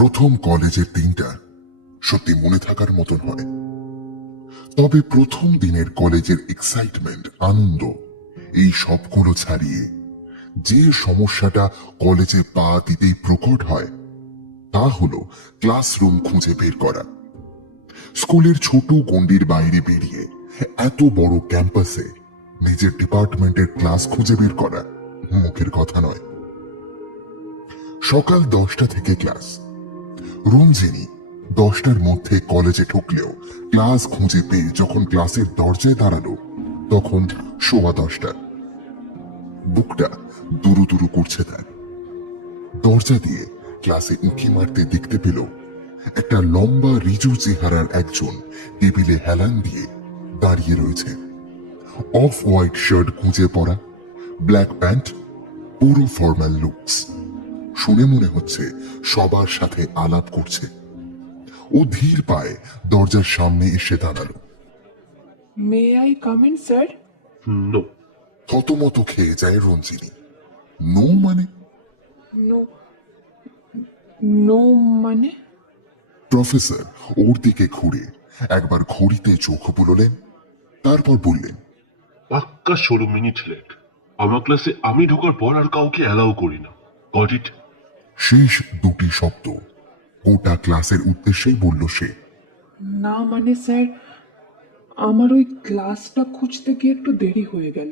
প্রথম কলেজের দিনটা সত্যি মনে থাকার মতন হয়। তবে প্রথম দিনের কলেজের এক্সাইটমেন্ট, আনন্দ, এই সবগুলো ছাড়িয়ে যে সমস্যাটা কলেজে পা দিতেই প্রকট হয় তা হলো ক্লাসরুম খুঁজে বের করা। স্কুলের ছোট গণ্ডির বাইরে বেরিয়ে এত বড় ক্যাম্পাসে নিজের ডিপার্টমেন্টের ক্লাস খুঁজে বের করা মুখের কথা নয়। সকাল 10টা থেকে ক্লাস। রঞ্জিনী 10টার মধ্যে কলেজে ঢুকলেও ক্লাস খুঁজে পেয়ে যখন ক্লাসের দরজায় দাঁড়ালো তখন 10:15। বুকটা দুরু দুরু করছে তার। দরজা দিয়ে ক্লাসে উঁকি মারতে দেখতে পেল একটা লম্বা রিজু চেহারার একজন টেবিলে হেলান দিয়ে দাঁড়িয়ে রয়েছে। অফ হোয়াইট শার্ট গুঁজে পরা, ব্ল্যাক প্যান্ট, পুরো ফর্মাল লুকস। শুনে মনে হচ্ছে সবার সাথে আলাপ করছে। ও ধীর পায়ে দরজার সামনে এসে দাঁড়ালো। May I come in sir? No. থতমত খেয়ে যায় রঞ্জিনী। নো মানে? নো নো মানে? প্রফেসর ওর দিকে ঘুরে একবার ঘড়িতে চোখ বুলোলেন, তারপর বললেন, পাক্কা 16 মিনিট লেট। আমার ক্লাসে আমি ঢোকার পর আর কাউকে অ্যালাউ করি না। Got it? শেষ দুটি শব্দ গোটা ক্লাসের উদ্দেশ্যেই বলল সে। না মানে স্যার, আমার ওই ক্লাসটা খুঁজতে গিয়ে একটু দেরি হয়ে গেল।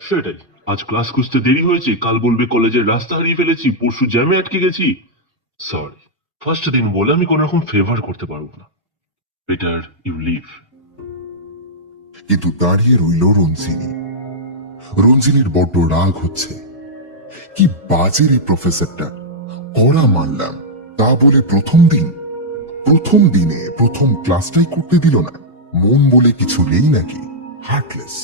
সেটাই, আজ ক্লাস খুঁজতে দেরি হয়েছে, কাল বলবে কলেজের রাস্তা হারিয়ে ফেলেছি, পরশু জ্যামে আটকে গেছি। সরি, ফার্স্ট দিন বলে আমি কোন রকম ফেভার করতে পারবো না। Better you leave. কিন্তু দাঁড়িয়ে রইল রঞ্জিনী। রঞ্জিনীর বড্ড রাগ হচ্ছে। কি বাজে রে প্রফেসরটা, কড়া মানলাম, তা বলে প্রথম দিনে প্রথম ক্লাসটাই করতে দিল না। মন বলে কিছু নেই নাকি? হার্টলেস।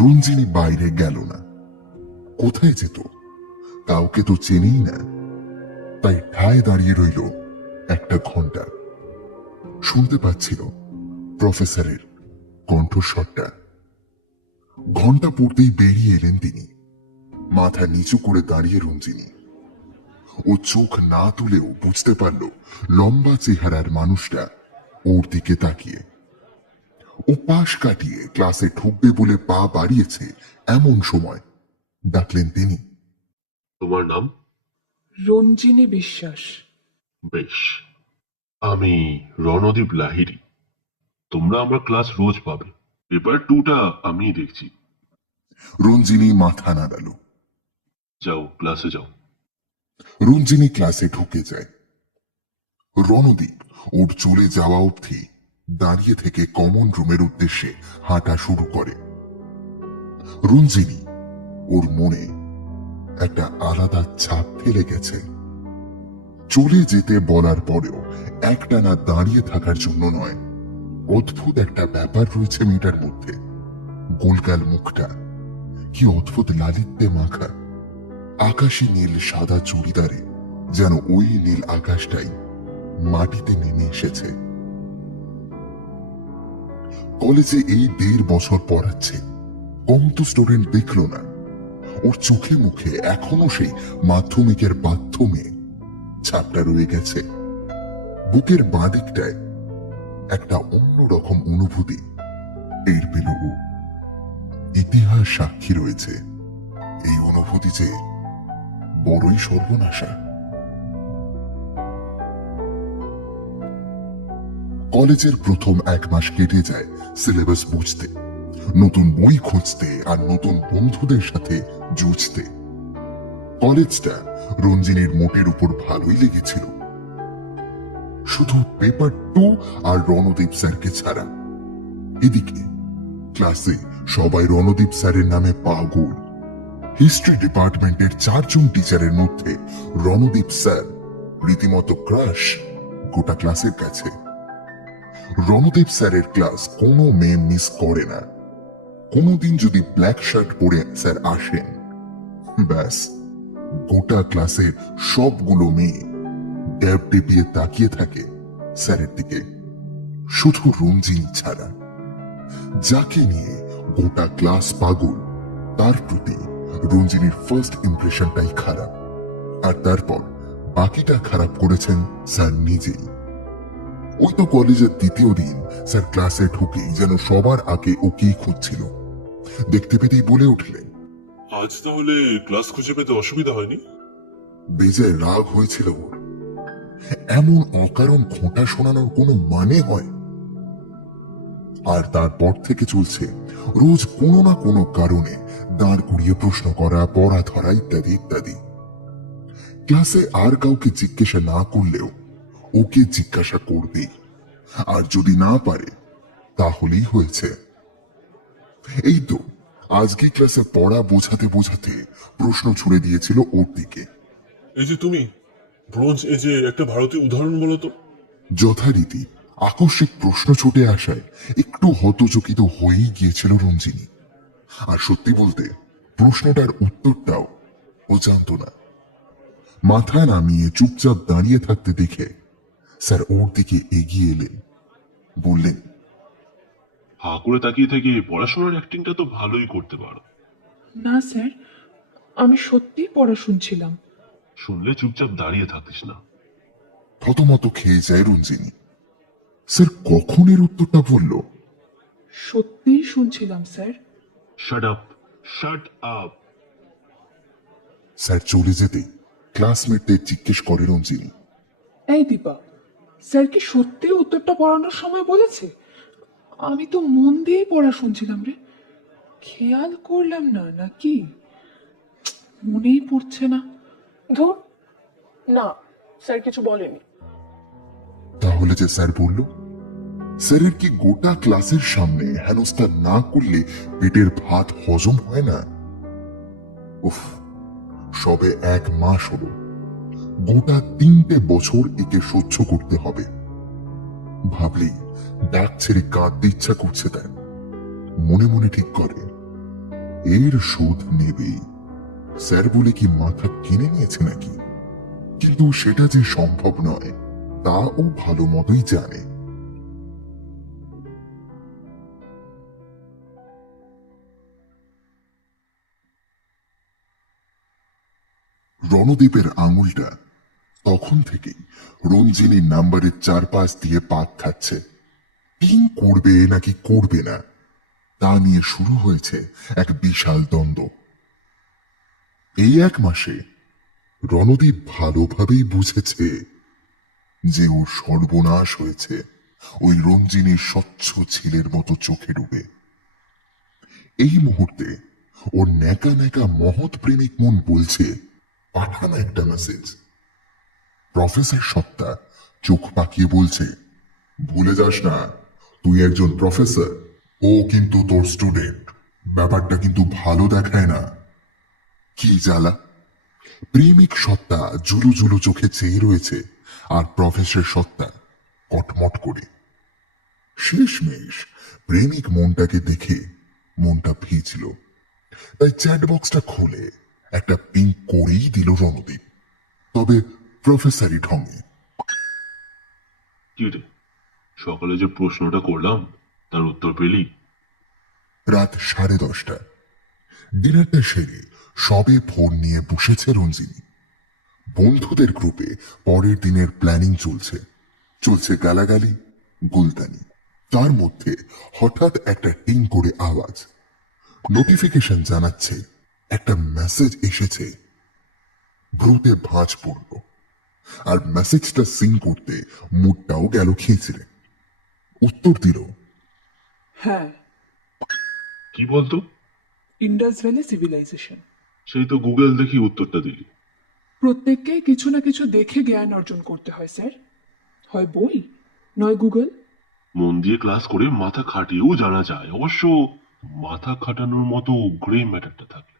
রঞ্জিনী বাইরে গেল না। কোথায় যেত? কাউকে তো চেনেই না। তাই ঠায় দাঁড়িয়ে রইল একটা ঘন্টা। শুনতে পাচ্ছিল প্রফেসরের কণ্ঠস্বরটা। ঘন্টা পড়তেই বেরিয়ে এলেন তিনি। মাথা নিচু করে দাঁড়িয়ে রঞ্জিনী। ও চোখ না তুলেও বুঝতে পারল লম্বা চেহারার মানুষটা ওর দিকে তাকিয়ে। ও পাশ কাটিয়ে ক্লাসে ঢুকবে বলে পা বাড়িয়েছে এমন সময় ডাকলেন তিনি। তোমার নাম? রঞ্জিনী বিশ্বাস। বেশ, আমি রণদীপ লাহিড়ী। তোমরা আমার ক্লাস রোজ পাবে। পেপার 2টা আমি দেখছি। রঞ্জিনী মাথা নাড়ালো। যাও, ক্লাসে যাও। রঞ্জিনী ক্লাসে ঢুকে যায়। রণদীপ ওর চলে যাওয়া অবধি দাঁড়িয়ে থেকে কমন রুমের উদ্দেশ্যে হাঁটা শুরু করে। রঞ্জিনী ওর মনে একটা আলাদা ছাপ ফেলে গেছে। চলে যেতে বলার পরেও একটানা দাঁড়িয়ে থাকার জন্য নয়, অদ্ভুত একটা ব্যাপার রয়েছে মেয়েটার মধ্যে। গোলগাল মুখটা কি অদ্ভুত লালিত্যে মাখা। আকাশি নীল সাদা চুড়িদারে যেন ওই নীল আকাশটাই মাটিতে নেমে এসেছে। কলেজে এই 1.5 বছর পড়াচ্ছে, কম তো স্টুডেন্ট দেখলো না। ওর চোখে মুখে এখনো সেই মাধ্যমিকের বাধ্যমে ছাপটা রয়ে গেছে। বুকের বাঁদিকটায় একটা অন্যরকম অনুভূতি টের পেল ও। ইতিহাস সাক্ষী রয়েছে এই অনুভূতি যে বড়ই সর্বনাশা। কলেজের প্রথম 1 মাস কেটে যায় সিলেবাস বুঝতে, নতুন বই খুঁজতে আর নতুন বন্ধুদের সাথে জুঝতে। কলেজটা রঞ্জিনীর মোটের উপর ভালোই লেগেছিল, শুধু পেপার 2 আর রণদীপ স্যারকে ছাড়া। এদিকে ক্লাসে সবাই রণদীপ স্যারের নামে পাগল। হিস্ট্রি ডিপার্টমেন্টের 4 জন টিচারের মধ্যে রণদীপ স্যার রীতিমতো ক্রাশ গোটা ক্লাসের কাছে। রণদীপ স্যারের ক্লাস কোনো মেয়ে মিস করে না। কোনোদিন যদি ব্ল্যাক শার্ট পরে স্যার আসেন, ব্যাস গোটা ক্লাসের সবগুলো মেয়ে ড্যাব ডেপিয়ে তাকিয়ে থাকে স্যারের দিকে, শুধু রঞ্জিনী ছাড়া। যাকে নিয়ে গোটা ক্লাস পাগল, তার প্রতি রঞ্জিনীর ফার্স্ট ইমপ্রেশনটাই খারাপ। আর তারপর বাকিটা খারাপ করেছেন স্যার নিজেই। ওই তো কলেজের দ্বিতীয় দিন স্যার ক্লাসে ঢুকেই যেন সবার আগে ওকেই খুঁজছিল। দেখতে পেতেই বলে উঠলেন, আজ তাহলে ক্লাস খুঁজে পেতে অসুবিধা হয়নি? বেজায় রাগ হয়েছিল ওর। এমন অকারণ খোঁটা শোনানোর কোনো মানে হয়? আর তারপর থেকে চলছে রোজ কোনো না কোনো কারণে দাঁড় করিয়ে প্রশ্ন করা, পড়া ধরা ইত্যাদি ইত্যাদি। ক্লাসে আর কাউকে জিজ্ঞাসা না করলেও ওকে জিজ্ঞাসা করবেই, আর যদি না পারে তাহলেই হয়েছে। এই তো আজকে ক্লাসে পড়া বোঝাতে বোঝাতে প্রশ্ন ছুড়ে দিয়েছিল ওর দিকে। এই যে তুমি, ব্রোঞ্জ এজের একটা ভারতীয় উদাহরণ বলো তো। যথারীতি আকস্মিক প্রশ্ন ছুটে আসায় একটু হতচকিত হয়েই গিয়েছিল রঞ্জিনী। আর সত্যি বলতে প্রশ্নটার উত্তরটাও ও জানত না। মাথা নামিয়ে চুপচাপ দাঁড়িয়ে থাকতে দেখে স্যার ওর দিকে এগিয়ে এলেন, বললেন, হা করে তাকিয়ে থেকে পড়াশোনার অ্যাক্টিংটা তো ভালোই করতে পারো। না স্যার, আমি সত্যিই পড়া শুনছিলাম। শুনলে চুপচাপ দাঁড়িয়ে থাকিস না। থতমত খেয়ে যায় রঞ্জিনী। স্যার কখন এর উত্তরটা বলল? সত্যিই শুনছিলাম sir. Shut up, shut up. Sir চলে যেতে ক্লাসমেটদের জিজ্ঞেস করে রঞ্জিনী, এই দীপা, স্যার কি সত্যি উত্তরটা পড়ানোর সময় বলেছে? আমি তো মন দিয়েই পড়া শুনছিলাম রে, খেয়াল করলাম না নাকি? মনেই পড়ছে না। ধুর, না, স্যার কিছু বলেনি। তাহলে যে স্যার বলল, স্যারের কি গোটা ক্লাসের সামনে হেনস্থা না করলে পেটের ভাত হজম হয় না? উফ, সবে 1 মাস হলো, গোটা 3টে বছর একে সহ্য করতে হবে। ভাবলেই ডাক ছেড়ে কাঁদতে ইচ্ছা করছে তার। মনে মনে ঠিক করে এর শোধ নেবেই। স্যার বলে কি মাথা কিনে নিয়েছে নাকি? কিন্তু সেটা যে সম্ভব নয় তা ও ভালো মতোই জানে। রণদীপের আঙুলটা তখন থেকেই রঞ্জিনীর নাম্বারের চারপাশ দিয়ে পাক খাচ্ছে। টিং করবে নাকি করবে না তা নিয়ে শুরু হয়েছে এক বিশাল দ্বন্দ্ব। এই 1 মাসে রণদীপ ভালোভাবেই বুঝেছে যে ওর সর্বনাশ হয়েছে ওই রঞ্জিনীর স্বচ্ছ ছেলের মতো চোখে ডুবে। এই মুহূর্তে ওর ন্যাকা ন্যাকা মহৎ প্রেমিক মন বলছে, পাঠানো একটা মেসেজ। প্রফেসর সত্তা চোখ পাকিয়ে বলছে, ভুলে যাস না তুই একজন প্রফেসর, ও কিন্তু তোর স্টুডেন্ট, ব্যাপারটা কিন্তু ভালো দেখায় না। কি জ্বালা! প্রেমিক সত্তা জুলু জুলু চোখে চেয়ে রয়েছে, আর প্রফেসর সত্তা কটমট করে। শেষমেশ প্রেমিক মনটাকে দেখে মনটা ভিজল, তাই চ্যাট বক্সটা খুলে একটা পিং করেই দিল রণদীপ, তবে প্রফেসরই ঢঙে। কি রে, সকালে যে প্রশ্নটা করলাম তার উত্তর পেলি? রাত 10:30। ডিনারটা সেরে সবে ফোন নিয়ে বসেছে রঞ্জিনী। বন্ধুদের গ্রুপে পরের দিনের প্ল্যানিং চলছে। চলছে গালাগালি, গুলতানি। তার মধ্যে হঠাৎ একটা টিং করে আওয়াজ। নোটিফিকেশন জানাচ্ছে একটা মেসেজ এসেছে। ভ্রুতে ভাঁজ পড়ল, আর মেসেজটা সিন করতে মুডটাও গেল খিঁচড়ে। উত্তর দিল, হ্যাঁ, কি বলতো? Indus valley civilisation. সেই তো গুগল দেখি উত্তরটা দিলি। প্রত্যেককে কিছু না কিছু দেখে জ্ঞান অর্জন করতে হয় স্যার, হয় বই নয় গুগল। মন দিয়ে ক্লাস করে মাথা খাটিয়েও জানা যায়, অবশ্য মাথা খাটানোর মতো গ্রে ম্যাটারটা থাকলে।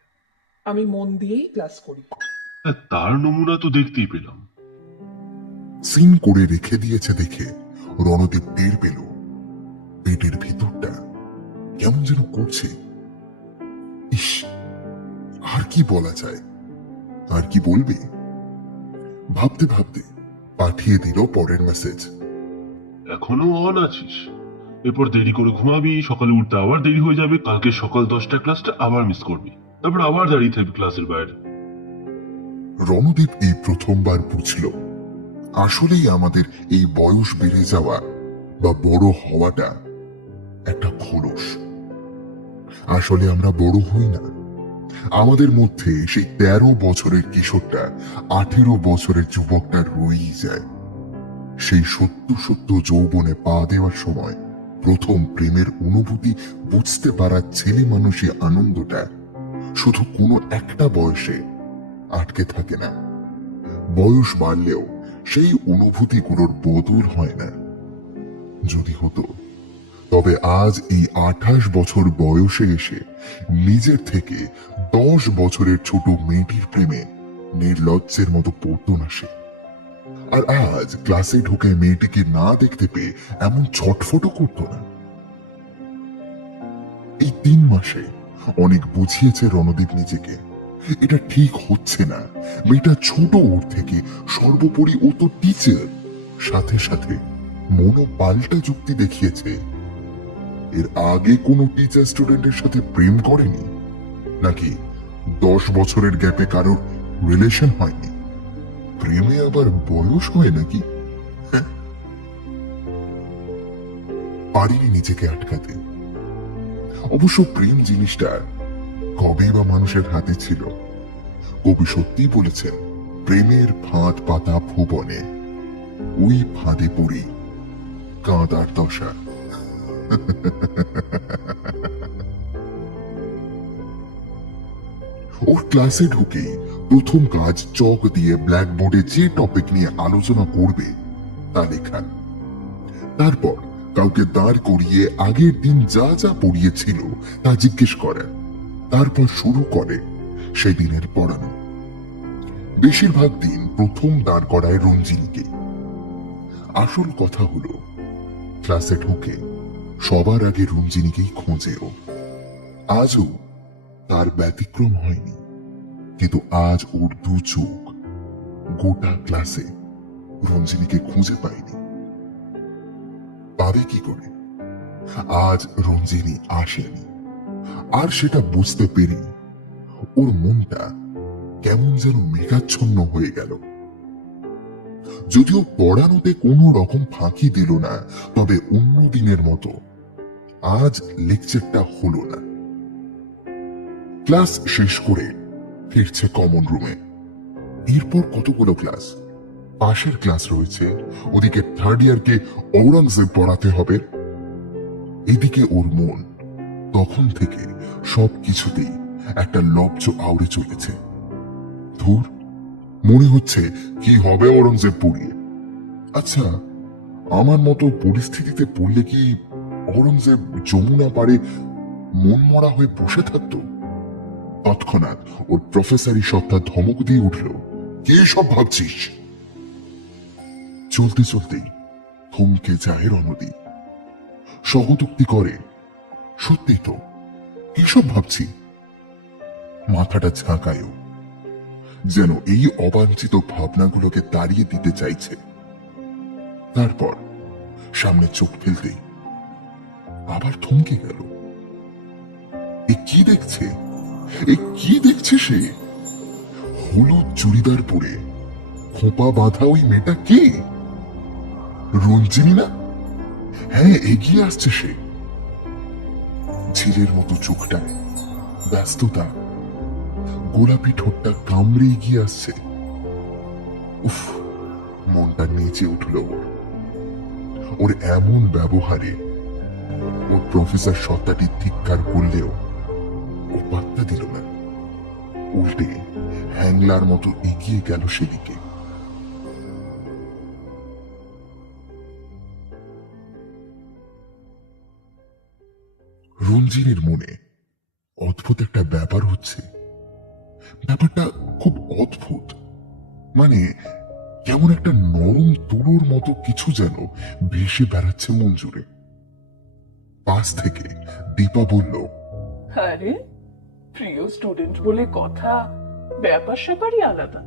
আমি মন দিয়েই ক্লাস করি। হ্যাঁ, তার নমুনা তো দেখতেই পেলাম। সিন করে রেখে দিয়েছে দেখে রণদীপ টের পেল পেটের ভিতরটা কেমন যেন করছে। ইস, আর কি বলা যায়, আর কি বলবে? ভাবতে ভাবতে পাঠিয়ে দিল পরের মেসেজ। এখনো অন আছিস? এরপর দেরি করে ঘুমাবি, সকালে উঠতে আবার দেরি হয়ে যাবে, কালকে সকাল 10টা ক্লাসটা আবার মিস করবি, তারপর আবার দাঁড়িয়ে থাকবি ক্লাসের বাইরে। রণদীপ এই প্রথমবার বুঝল আসলেই আমাদের এই বয়স বেড়ে যাওয়া বা বড় হওয়াটা একটা খোলস। আসলে আমরা বড় হই না, আমাদের মধ্যে সেই 13 বছরের কিশোরটা 18 বছরের যুবকটা রয়েই যায়। সেই সত্য সত্য যৌবনে পা দেওয়ার সময় প্রথম প্রেমের অনুভূতি বুঝতে পারা ছেলে মানুষের আনন্দটা শুধু কোনো একটা বয়সে আটকে থাকে না। বয়স বাড়লেও সেই অনুভূতিগুলোর বদল হয় না। যদি হতো তবে আজ এই 28 বছর বয়সে এসে নিজের থেকে 10 বছরের ছোট মেয়েটির প্রেমে নির্লজ্জের মতো পড়তো না সে। আর আজ ক্লাসে ঢুকে মেয়েটিকে না দেখতে পেয়ে এমন ছটফটও করতো না। এই 3 মাসে অনেক বুঝিয়েছে রণদীপ নিজেকে, এটা ঠিক হচ্ছে না। মেয়েটা ছোট ওর থেকে, সর্বোপরি ও তো টিচার। সাথে সাথে মনো পাল্টা যুক্তি দেখিয়েছে। এর আগে কোনো টিচার স্টুডেন্টের সাথে প্রেম করেনি নাকি 10 বছরের গ্যাপে কারোর রিলেশন হয়নি? প্রেমে আবার বয়স হয় নাকি? পারিনি নিজেকে আটকাতে। অবশ্য প্রেম জিনিসটা কবে বা মানুষের হাতে ছিল? কবি সত্যি বলেছেন, প্রেমের ফাঁদ পাতা ভুবনে, ওই ফাঁদে পড়ি কাঁদার দশা। ওর ক্লাসে ঢুকেই প্রথম কাজ চক দিয়ে ব্ল্যাকবোর্ডে যে টপিক নিয়ে আলোচনা করবে তা লেখা। তারপর কাউকে দাঁড় করিয়ে আগের দিন যা যা পড়িয়েছিল তা জিজ্ঞেস করে, তারপর শুরু করে সেদিনের পড়ানো। বেশিরভাগ দিন প্রথম দাঁড় করায় রঞ্জিনীকে। আসল কথা হলো, ক্লাসে ঢুকে সবার আগে রঞ্জিনীকেই খোঁজে ও। আজও তার ব্যতিক্রম হয়নি, কিন্তু আজ ওর দু চোখ গোটা ক্লাসে রঞ্জিনীকে খুঁজে পায়নি। পাবে কি করে? আজ রঞ্জিনী আসেনি। আর সেটা বুঝতে পেরে ওর মনটা কেমন যেন মেঘাচ্ছন্ন হয়ে গেল। যদিও পড়ানোতে কোনো রকম ফাঁকি দিল না, তবে অন্য দিনের মতো আজ লেকচারটা হলো না। ক্লাস শেষ করে ফিরছে কমন রুমে। এরপর কতগুলো ক্লাস, পাশের ক্লাস রয়েছে, ওদিকে থার্ড ইয়ারকে ঔরঙ্গজেব পড়াতে হবে। এদিকে ওর মন তখন থেকে সব কিছুতেই একটা লব্জ আউড়ে চলেছে। ধুর, মনে হচ্ছে কি হবে ঔরঙ্গজেব পড়িয়ে। আচ্ছা, আমার মতো পরিস্থিতিতে পড়লে কি ঔরঙ্গজেব যমুনা পারে মন মরা হয়ে বসে থাকতো? তৎক্ষণাৎ ওর প্রফেসরি সত্তা ধমক দিয়ে উঠল, কে সব ভাবছিস? চলতে চলতেই থমকে যায় রণদীপ। সহযুক্তি করে, সত্যি তো, এসব ভাবছি। মাথাটা ঝাঁকায়ও, যেন এই অবাঞ্ছিত ভাবনাগুলোকে তাড়িয়ে দিতে চাইছে। তারপর সামনে চোখ ফেলতেই আবার থমকে গেল। এ কি দেখছে? এ কি দেখছে সে? হলুদ চুড়িদার পরে খোঁপা বাঁধা ওই মেয়েটা কে? রঞ্জিনী না? হ্যাঁ, এগিয়ে আসছে সে। ঝিলের মতো চোখটায় ব্যস্ততা, গোলাপি ঠোঁটটা কামড়ে এগিয়ে আসছে। উফ, মনটা নেচে উঠল ওর। ওর এমন ব্যবহারে ওর প্রফেসর সত্তাটি ধিক্কার করলেও ও পাত্তা দিল না। উল্টে হ্যাংলার মতো এগিয়ে গেল সেদিকে। রঞ্জিনীর মনে অদ্ভুত একটা ব্যাপার হচ্ছে। ব্যাপারটা খুব অদ্ভুত, মানে কেমন একটা নরম তুলোর মতো কিছু যেন ভেসে বেড়াচ্ছে মন জুড়ে। পাশ থেকে দীপা বলল, আরে প্রিয় স্টুডেন্ট বলে কথা, ব্যাপার স্যাপারই আলাদা।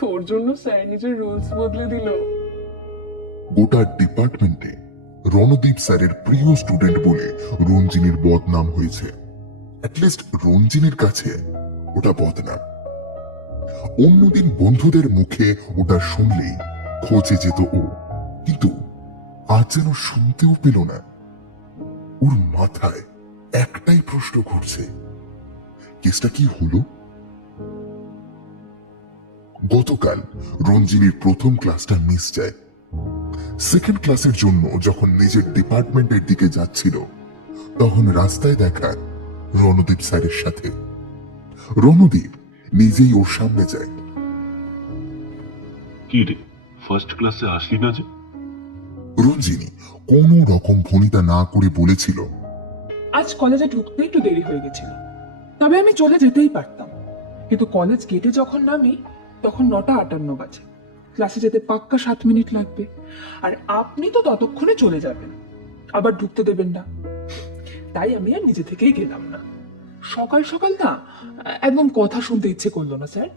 তোর জন্য স্যার নিজের রুলস বদলে দিল। গোটা ডিপার্টমেন্টে রণদীপ স্যারের প্রিয় স্টুডেন্ট বলে রঞ্জিনীর বদনাম হয়েছে। অ্যাটলিস্ট রঞ্জিনীর কাছে ওটা বদনাম। অন্যদিন বন্ধুদের মুখে ওটা শুনলেই খোঁজে যেত ও, কিন্তু আজ যেন শুনতেও পেল না। ওর মাথায় একটাই প্রশ্ন ঘুরছে, কেসটা কি হলো? গতকাল রঞ্জিনীর প্রথম ক্লাসটা মিস যায়। সেকেন্ড ক্লাসের জন্য যখন নিজের ডিপার্টমেন্টের দিকে যাচ্ছিল, তখন রাস্তায় দেখা রণদীপ স্যারের সাথে। রণদীপ নিজেই ওর সামনে যায়। কি রে, ফার্স্ট ক্লাসে আসলি না যে? রঞ্জিনী কোনো রকম ভনিতা না করে বলেছিল, আজ কলেজে ঢুকতে একটু দেরি হয়ে গেছিল, তবে আমি চলে যেতেই পারতাম, কিন্তু কলেজ গেটে যখন নামি তখন 9:58 বাজে। ক্লাসে যেতে পাক্কা 7 মিনিট লাগবে, আর আপনি তো ততক্ষণে চলে যাবেন, আবার ঢুকতে দেবেন না। তাই আমি আর নিজে থেকেই গেলাম না। সকাল সকাল না একদম কথা শুনতে ইচ্ছে করলো না স্যার।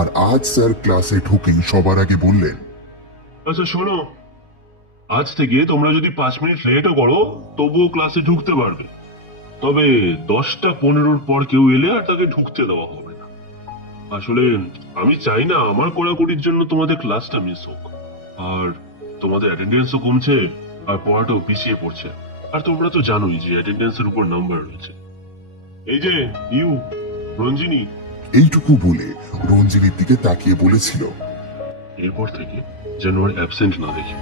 আর আজ স্যার ক্লাসে ঢুকেই সবার আগে বললেন, আচ্ছা শোনো, আজ থেকে তোমরা যদি 5 মিনিট লেটও করো তবুও ক্লাসে ঢুকতে পারবে, তবে 10:15 পর কেউ এলে আর তাকে ঢুকতে দেওয়া হবে না। আসলে আমি চাই না আমার কড়াকড়ির জন্য তোমাদের ক্লাসটা মিস হোক, আর তোমাদের অ্যাটেন্ডেন্সও কমছে আর পড়াটাও পিছিয়ে পড়ছে। আর তোমরা তো জানোই যে অ্যাটেন্ডেন্সের উপর নাম্বার রয়েছে। এই যে রঞ্জিনী, এইটুকু বলে রঞ্জিনীর দিকে তাকিয়ে বলেছিল, এরপর থেকে যেন আর অ্যাবসেন্ট না দেখি।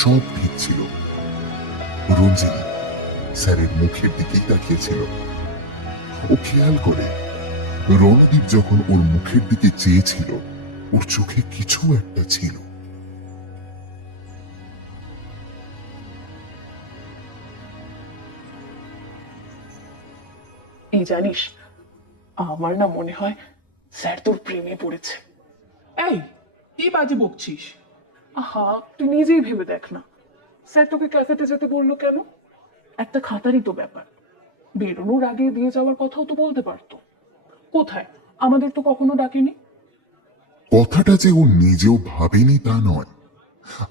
সব ঠিক ছিল। রঞ্জিনী স্যারের মুখের দিকেই তাকিয়েছিল। ও খেয়াল করে রণদীপ যখন ওর মুখের দিকে চেয়েছিল, ওর চোখে কিছু একটা ছিল। এই জানিস, আমার না মনে হয় স্যার তোর প্রেমে পড়েছে। এই কি বাজে বকছিস? আহা, তুই নিজেই ভেবে দেখ না, স্যার তোকে ক্যাফেতে যেতে বললো কেন? একটা খাতারই তো ব্যাপার, বেরোনোর আগে দিয়ে যাওয়ার কথাও তো বলতে পারতো। কোথায়, আমাদের তো কখনো ডাকেনি। কথাটা যে ও নিজেও ভাবেনি তা নয়,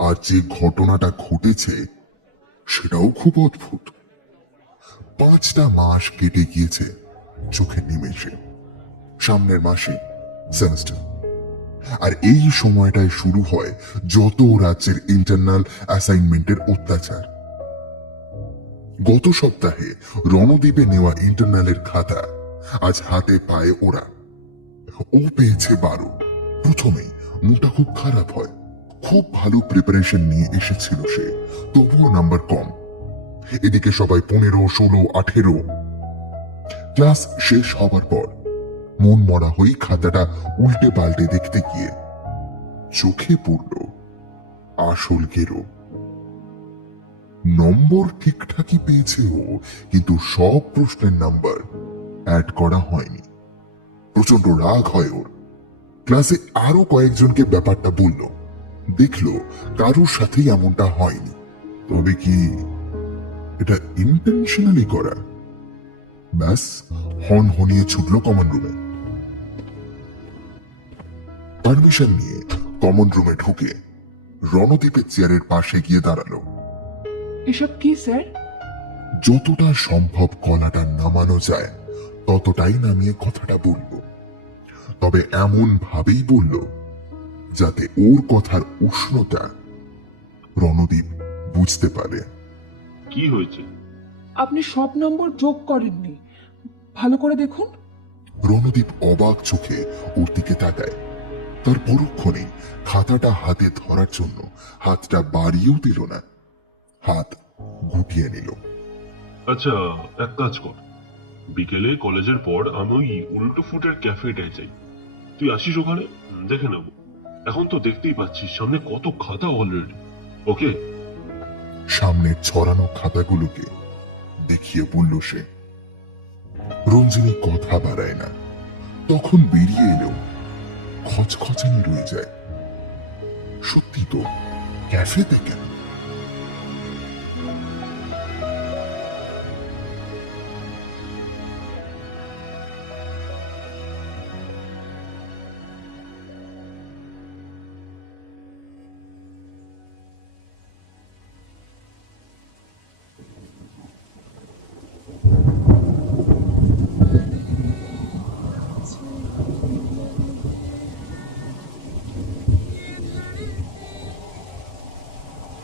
আর যে ঘটনাটা ঘটেছে সেটাও খুব অদ্ভুত। 5টা মাস কেটে গিয়েছে চোখের নিমেষে। সামনের মাসে সেমিস্টার, আর এই সময়টায় শুরু হয় যত রাজ্যের ইন্টারনাল অ্যাসাইনমেন্টের অত্যাচার। গত সপ্তাহে রণদ্বীপে নেওয়া ইন্টারনালের খাতা আজ হাতে পায় ওরা। ও পেয়েছে 12। প্রথমেই মুখটা খুব খারাপ হয়। খুব ভালো প্রিপারেশন নিয়ে এসেছিল সে, তবুও নাম্বার কম। এদিকে সবাই 15, 16, 18। ক্লাস শেষ হবার পর মন মরা হয়ে খাতাটা উল্টে পাল্টে দেখতে গিয়ে চোখে পড়ল আসল গেরো। নম্বর ঠিকঠাকই পেয়েছে ও, কিন্তু সব প্রশ্নের নাম্বার অ্যাড করা হয়নি। প্রচন্ড রাগ হয় ওর। ক্লাসে আরো কয়েকজনকে ব্যাপারটা বলল, দেখলো কারোর সাথেই এমনটা হয়নি। তবে কি এটা ইন্টেনশনালি করা? ব্যাস হর্ন হনিয়ে ছুটল কমন রুমে। পারমিশন নিয়ে কমন রুমে ঢুকে রণদ্বীপের চেয়ারের পাশে গিয়ে দাঁড়ালো। এসব কি স্যার? যতটা সম্ভব গলাটা নামানো যায় ততটাই নামিয়ে কথাটা বলল, তবে এমন ভাবেই বলল যাতে ওর কথার উষ্ণতা রণদ্বীপ বুঝতে পারে। কি হয়েছে? আপনি সব নম্বর যোগ করেননি, ভালো করে দেখুন। রণদ্বীপ অবাক চোখে ওর দিকে তাকায়। তার পরক্ষণেই খাতাটা হাতে ধরার জন্য হাতটা বাড়িয়েও দিল না, হাত গুটিয়ে নিল। আচ্ছা এক কাজ কর, বিকেলে কলেজের পর আমি ওই উল্টো ফুটের ক্যাফেটায় যাই, তুই আসিস ওখানে, দেখে নেব। এখন তো দেখতেই পাচ্ছিস সামনে কত খাতা অলরেডি। ওকে? সামনে ছড়ানো খাতাগুলোকে দেখিয়ে বলল সে। রঞ্জিনী কথা বাড়ায় না। তখন বেরিয়ে এলেও খচখচানি রয়ে যায়। সত্যি তো, ক্যাফেতে কেন?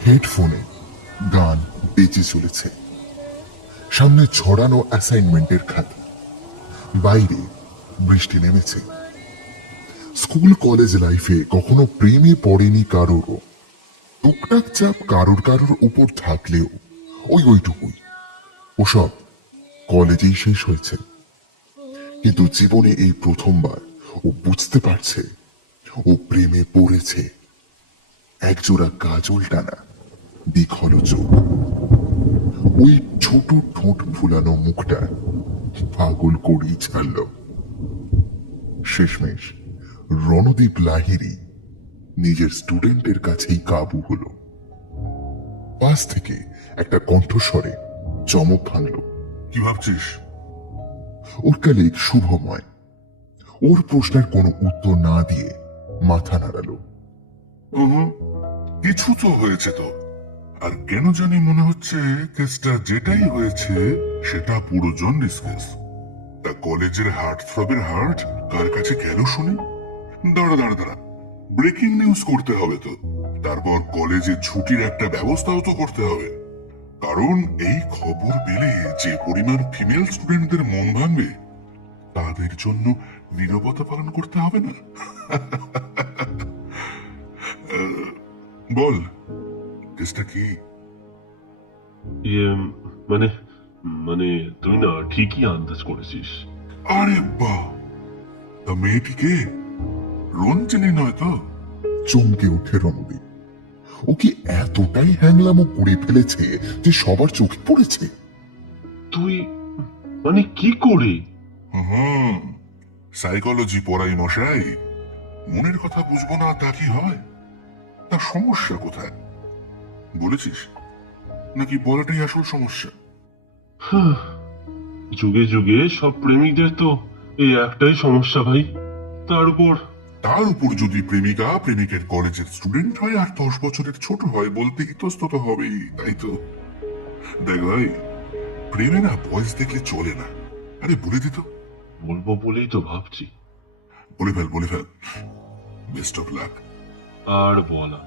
হেডফোনে গান বেজে চলেছে, সামনে ছড়ানো অ্যাসাইনমেন্টের খাতা, বাইরে বৃষ্টি নেমেছে। স্কুল কলেজ লাইফে কখনো প্রেমে পড়েনি কারোরও, টুকটাক চাপ কারোর কারোর উপর থাকলেও ওইটুকুই, ওসব কলেজেই শেষ হয়েছে। কিন্তু জীবনে এই প্রথমবার ও বুঝতে পারছে ও প্রেমে পড়েছে। একজোড়া কাজল টানা দিঘল চোখ, ওই ছোট ঠোঁট ফুলানো মুখটা পাগল করেই ছাড়ল। শেষমেশ রণদীপ লাহিড়ী নিজের স্টুডেন্টের কাছেই কাবু হলো। পাশ থেকে একটা কণ্ঠস্বরে চমক ভাঙল। কি ভাবছিস? ওর কালিক শুভময় ওর প্রশ্নের কোনো উত্তর না দিয়ে মাথা নাড়ালো। কিছু তো হয়েছে তো, আর কেন জানি মনে হচ্ছে কেসটা যেটাই হয়েছে সেটা পুরো জন্ডিস কেস। তা কলেজের হার্ট থ্রবের হার্ট কার কাছে গেল শুনি? দাঁড়া, ব্রেকিং নিউজ করতে হবে তো, তারপর কলেজে ছুটির একটা ব্যবস্থাও তো করতে হবে, কারণ এই খবর পেলে যে পরিমাণ ফিমেল স্টুডেন্টদের মন ভাঙবে তাদের জন্য নীরবতা পালন করতে হবে না? বল, কেসটা কি? ইয়ে মানে মানে তুই না ঠিকই আন্দাজ করেছিস। আরে বাহ, তা মেয়েটিকে রঞ্জনী নয় তো? চমকে ওঠে রণদীপ। ও কি এতটাই হ্যাংলামো করে ফেলেছে যে সবার চোখে পড়েছে? তুই মানে কি করে? সাইকোলজি পড়াই মশাই, মনের কথা বুঝবো না তা কি হয়? তা সমস্যা কোথায় বলেছিস, নাকি বলাটাই আসল সমস্যা? যুগে যুগে সব প্রেমিকদের তো এই একটাই সমস্যা ভাই। তার উপর যদি প্রেমিকা প্রেমিকের কলেজের স্টুডেন্ট হয় আর 10 বছরের ছোট হয়, বলতে ইতস্তত হবেই, তাই তো? দেখ ভাই, প্রেমে না বয়স দেখলে চলে না। আরে বলে দিত। বলবো বলেই তো ভাবছি। বলে ফেল। Best of luck. আর বলা,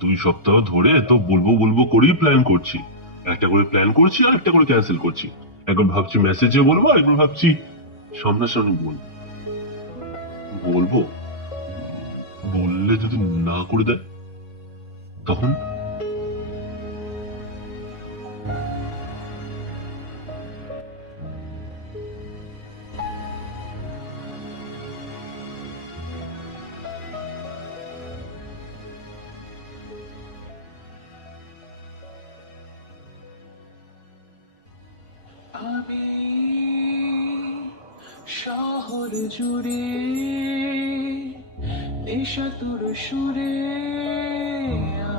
2 সপ্তাহ ধরে তো বলবো করেই প্ল্যান করছি। একটা করে প্ল্যান করছি আর একটা করে ক্যান্সেল করছি। একবার ভাবছি মেসেজে বলবো, একবার ভাবছি সামনাসামনি বলবো। বললে যদি না করে দেয় তখন? আমি শহর জুড়ে নেশাতুর সুরে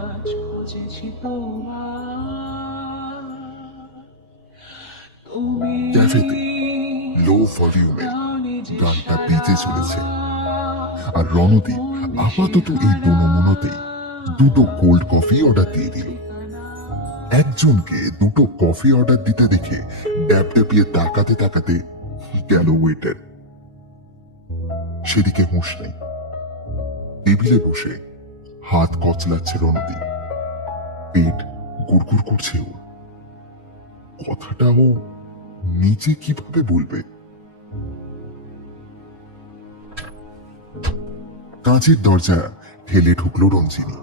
আজ খুঁজেছি তোমার। তুমি ক্যাফেতে লো ভলিউমে গানটা বেজে চলেছে, আর রণদীপ আপাতত এই দোনোমনোতেই 2টো কোল্ড কফি অর্ডার দিয়ে দিল। একজনকে 2টো কফি অর্ডার দিতে দেখে ড্যাপড্যাপিয়ে তাকাতে গেল ওয়েটার। সেদিকে হুঁশ নেই। টেবিলে বসে হাত কচলাচ্ছে রণদীপ, পেট গুড়গুড় করছে ও। কথাটা ও নিজে কিভাবে বলবে? কাঁচের দরজা ঠেলে ঢুকলো রঞ্জিনী।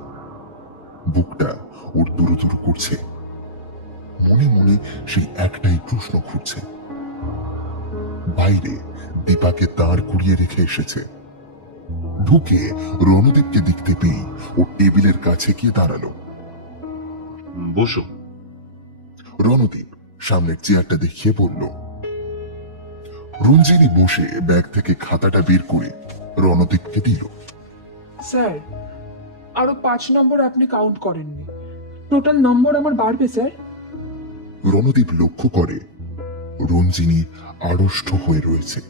বুকটা ওর দুরু করছে, মনে মনে সেই একটাই প্রশ্ন ঘুরছে। বাইরে দীপাকে দাঁড় করিয়ে রেখে এসেছে। ঢুকে রণদীপকে দেখতে পেয়ে ও টেবিলের কাছে গিয়ে দাঁড়ালো। বসো। রণদীপ সামনের চেয়ারটা দেখিয়ে বলল। রঞ্জিনী বসে ব্যাগ থেকে খাতাটা বের করে রণদীপকে দিল। স্যার, আরো 5 নম্বর আপনি কাউন্ট করেননি। টোটাল নম্বর আমার বাড়বে স্যার। রণদীপ লক্ষ্য করে রঞ্জিনী আড়ষ্ট হয়ে রয়েছে।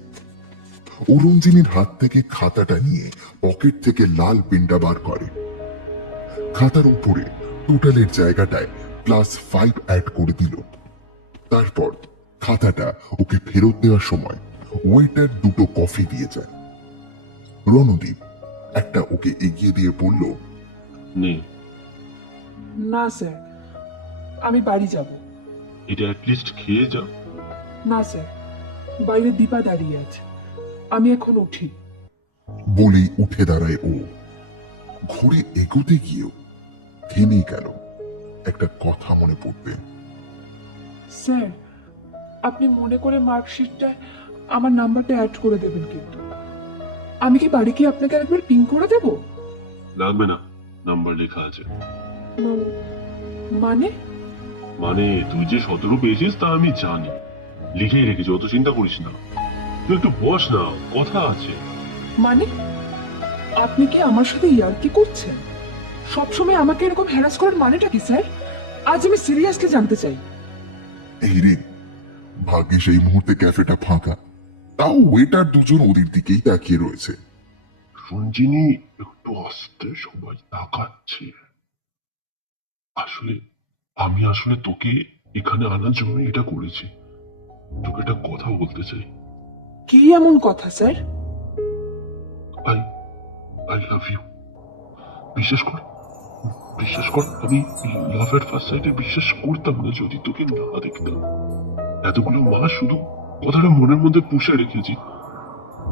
ও রঞ্জিনীর হাত থেকে খাতাটা নিয়ে পকেট থেকে লাল পেনটা বার করে। খাতার উপরে টোটালের জায়গাটায় +5 অ্যাড করে দিল। তারপর খাতাটা ওকে ফেরত দেওয়ার সময় ওয়েটার 2টো কফি দিয়ে যায়। রণদীপ একটা ওকে এগিয়ে দিয়ে বলল, নে। না স্যার, আমি বাড়ি যাব। এটা অ্যাটলিস্ট খেয়ে যাও। না স্যার, বাইরে দীপা দাঁড়িয়ে আছে, আমি এখন উঠি। বলেই উঠে দাঁড়ায় ও। ঘুরে এগোতে গিয়েও থেমে গেল। একটা কথা মনে পড়বে। স্যার, আপনি মনে করে মার্কশিটটায় আমার নাম্বারটা অ্যাড করে দেবেন কিন্তু। আমি কি বাড়ি গিয়ে আপনাকে একবার পিং করে দেব? লাগবে না, নাম্বার লেখা আছে। মানে? মানে তুই যে 17 পেয়েছিস তা আমি জানি, লিখেই রেখেছি, অত চিন্তা করিস না। তুই একটু বস না, কথা আছে। মানে আপনি কি আমার সাথে ইয়ার্কি করছেন? সবসময় আমাকে এরকম হ্যারাস করার মানেটা কি স্যার? আজ আমি সিরিয়াসলি জানতে চাই। এই রে, ভাগ্যে সেই মুহূর্তে ক্যাফেটা ফাঁকা, তাও ওয়েটার দুজন ওদের দিকেই তাকিয়ে রয়েছে। রঞ্জিনী একটু আস্তে, সবাই তাকাচ্ছে। আমি আসলে তোকে এখানে আনার জন্য এটা করেছি। তোকে একটা কথা বলতে চাই। কি এমন কথা sir? I I love you. বিশ্বাস কর, বিশ্বাস কর, আমি লাভ এট ফার্স্ট সাইটে বিশ্বাস করতাম না যদি তোকে না দেখতাম। এতগুলো মাস শুধু কথাটা মনের মধ্যে পুষে রেখেছি,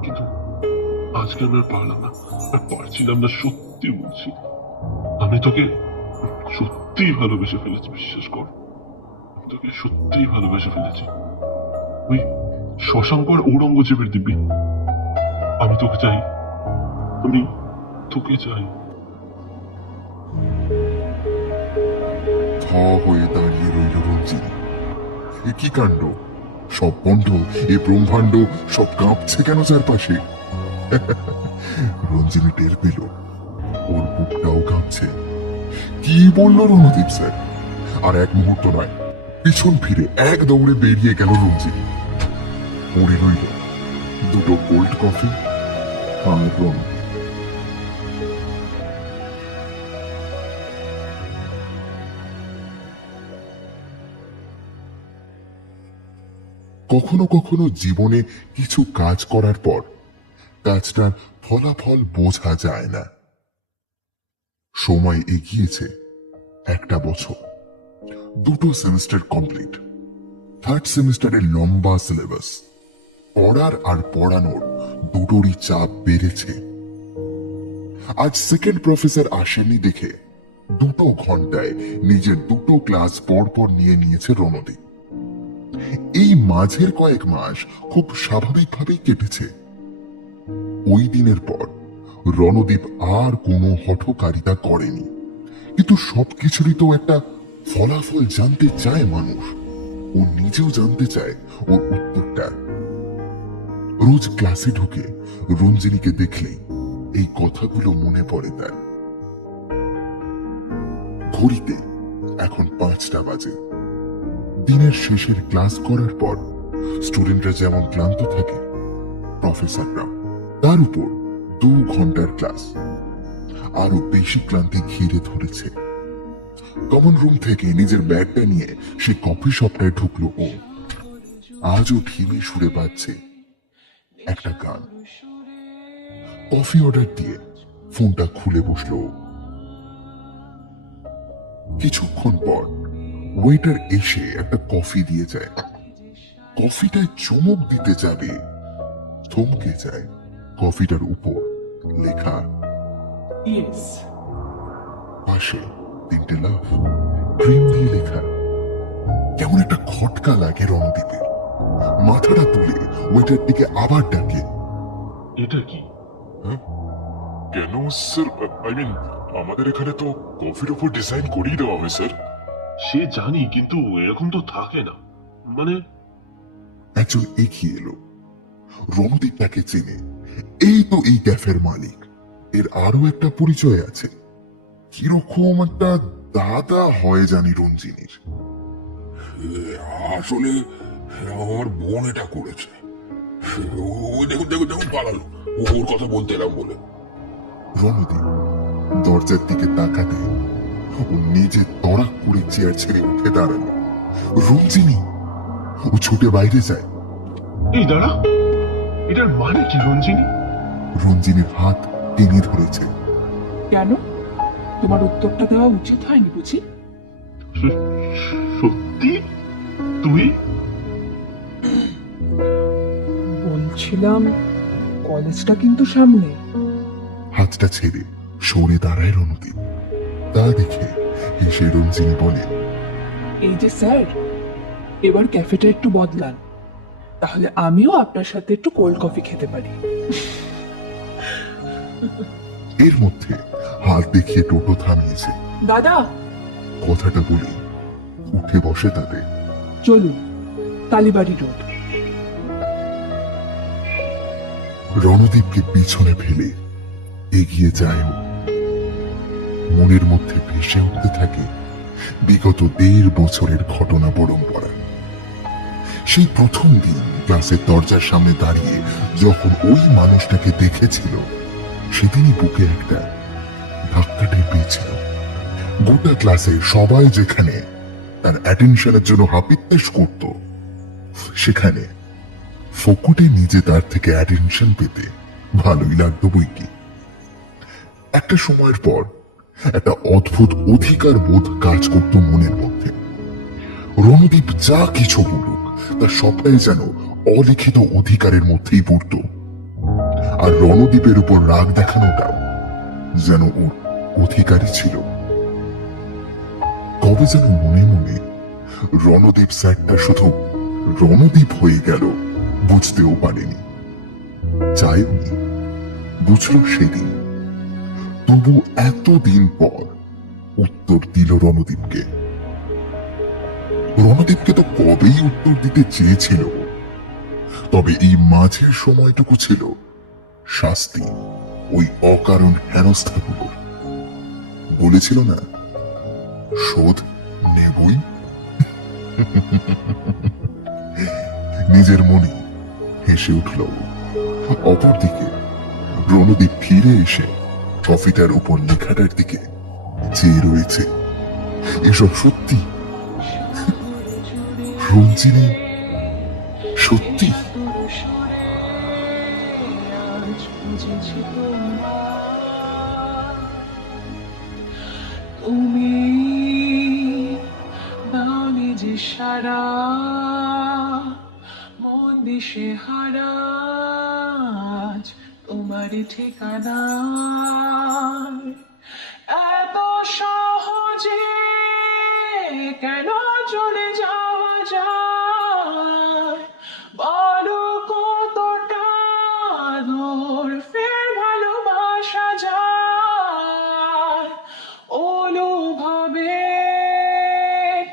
কিন্তু আজকে আমি আর পারলাম না, আর পারছিলাম না। সত্যি বলছি, আমি তোকে সত্যিই ভালোবেসে ফেলেছি। বিশ্বাস কর, আমি তোকে সত্যিই ভালোবেসে ফেলেছি। ওই শশাঙ্ক আর ঔরঙ্গজেবের দিব্যি আমি তোকে চাই, আমি তোকে চাই। থ হয়ে দাঁড়িয়ে রইল রঞ্জিনী। এ কি কাণ্ড! সব বন্ধ, এ ব্রহ্মাণ্ড সব কাঁপছে কেন চারপাশে? রঞ্জিনী টের পেল ওর বুকটাও কাঁপছে। কি বলল রণদীপ স্যার? আর এক মুহূর্ত নয়, পিছন ফিরে এক দৌড়ে বেরিয়ে গেল রঞ্জিনী। পড়ে রইল দুটো কোল্ড কফি আর রণদীপ। কখনো কখনো জীবনে কিছু কাজ করার পর কাজটার ফলাফল বোঝা যায় না। সময় এগিয়েছে 1 বছর, 2 সেমিস্টার কমপ্লিট, 3rd সেমিস্টারের লম্বা সিলেবাস, পড়ার আর পড়ানোর দুটোরই চাপ বেড়েছে। আজ সেকেন্ড প্রফেসর আসেনি দেখে 2 ঘন্টায় নিজের 2 ক্লাস পরপর নিয়ে নিয়েছে রণদীপ। এই মাঝের কয়েক মাস খুব স্বাভাবিকভাবেই কেটেছে। ওই দিনের পর রণদীপ আর কোনো হঠকারিতা করেনি, কিন্তু সবকিছুরই তো একটা ফলাফল জানতে চায় মানুষ। ও নিজেও জানতে চায় ওর উত্তরটা। রোজ ক্লাসে ঢুকে রঞ্জিনীকে দেখলেই এই কথাগুলো মনে পড়ে তার। ঘড়িতে এখন 5টা বাজে। দিনের শেষের ক্লাস করার পর স্টুডেন্টরা যেমন ক্লান্ত থাকে, প্রফেসররা তার উপর 2 ঘন্টার ক্লাস, আরো বেশি ক্লান্তি ঘিরে ধরেছে। কমন রুম থেকে নিজের ব্যাগটা নিয়ে সে কফি শপটায় ঢুকলো ও। আজও ঢিমে সুরে বাজছে একটা গান। কফি অর্ডার দিয়ে ফোনটা খুলে বসলো ও। কিছুক্ষণ পর ওয়েটার এসে একটা কফি দিয়ে যায়। কফিটায় চুমুক দিতে যাবে, থমকে যায়। কফিটার উপর লেখা ইয়েস। পাশে 3টে লাভ ক্রিম দিয়ে লেখা। কেমন একটা খটকা লাগে রণদীপের। মাথাটা তুলে ওয়েটার দিকে আবার ডাকে। এটা কি? কেন স্যার? আই মিন, আমাদের এখানে তো কফির উপর ডিজাইন করিয়ে দেওয়া হয় স্যার। সে জানি, কিন্তু এরকম তো থাকে না। মানে একজন এগিয়ে এলো। রণদীপ তাকে চেনে। এই তো এই ক্যাফের মালিক। এর আরো একটা পরিচয় আছে। কিরকম একটা দাদা হয় জানি রঞ্জিনীর। আসলে আমার বোন এটা করেছে। ও দেখুন দেখুন দেখুন পালালো, ওর কথা বলতে এলাম বলে। রণদীপ দরজার দিকে তাকাতে ও নিজে তড়াক করে চেয়ার ছেড়ে উঠে দাঁড়ালো। রঞ্জিনী! ও ছুটে বাইরে যায়। এই দাঁড়া, এটার মানে কি রঞ্জিনী? রঞ্জিনীর হাত টেনে ধরেছে। কেন? তোমার উত্তরটা দেওয়া উচিত হয়নি বুঝি? সত্যি তুই? বলছিলাম কলেজটা কিন্তু সামনে। হাতটা ছেড়ে সরে দাঁড়ায় রণদীপ। তা দেখে হেসে রঞ্জিনী বলে, এই যে স্যার, এবার ক্যাফেটা একটু বদলান, তাহলে আমিও আপনার সাথে একটু কোল্ড কফি খেতে পারি। এর মধ্যে হাত দেখিয়ে টোটো থামিয়েছে। দাদা কথাটা বলে উঠে বসে তাদের। চলুন, কালীবাড়ি রোড। রণদীপকে পিছনে ফেলে এগিয়ে যায় ও। মনের মধ্যে ভেসে উঠতে থাকে বিগত 1.5 বছরের ঘটনা পরম্পরা। সেই প্রথম দিন ক্লাসের দরজার সামনে দাঁড়িয়ে যখন ওই মানুষটাকে দেখেছিল, সেদিনই বুকে একটা ধাক্কা টেপেছিল। গোটা ক্লাসে সবাই যেখানে তার অ্যাটেনশনের জন্য হাপিত্তেশ করত, সেখানে ফকুটে নিজে তার থেকে অ্যাটেনশন পেতে ভালোই লাগতো বই কি। একটা সময়ের পর একটা অদ্ভুত অধিকার বোধ কাজ করত মনের মধ্যে। রণদীপ যা কিছু বলুক তা সবটাই যেন অলিখিত অধিকারের মধ্যেই পড়ত। আর রণদীপের উপর রাগ দেখানোটাও যেন ওর অধিকারই ছিল। তবে যেন মনে মনে রণদীপ স্যারটা শুধু রণদীপ হয়ে গেল বুঝতেও পারেনি। চায়নি, বুঝলো সেদিন। তবু এতদিন পর উত্তর দিল রণদীপকে। রণদীপকে তো কবেই উত্তর দিতে চেয়েছিল, তবে এই মাঝের সময়টুকু ছিল শাস্তি ওই অকারণ হেনস্থাগুলোর। বলেছিল না, শোধ নেবই। নিজের মনে হেসে উঠল। অপরদিকে রণদীপ ফিরে এসে কফিটার উপর লেখাটার দিকে চেয়ে রয়েছে। এসব সত্যি? রঞ্জিনী সত্যি? তুমি দাওনি যে সারা, মন দিশে হারা, আজ তোমারই ঠিকানা। এত সহজে কেন চলে যাওয়া যায়, বলো কতটা দূর ফের ভালোবাসা যায়। অনুভবে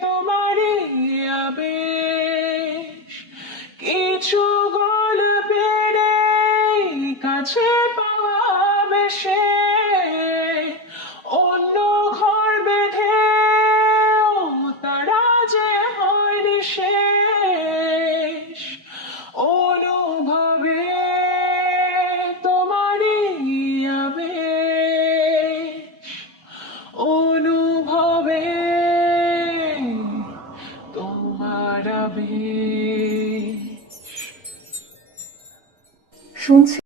তোমারই আবেশ, কিছু গল্পের এই কাছে পাওয়া বেশে, অন্য ঘর বেঁধে তারা যে হয়নি শেষ। অনুভবে তোমারই আবেশ, অনুভবে তোমার আবেশ। শুনছি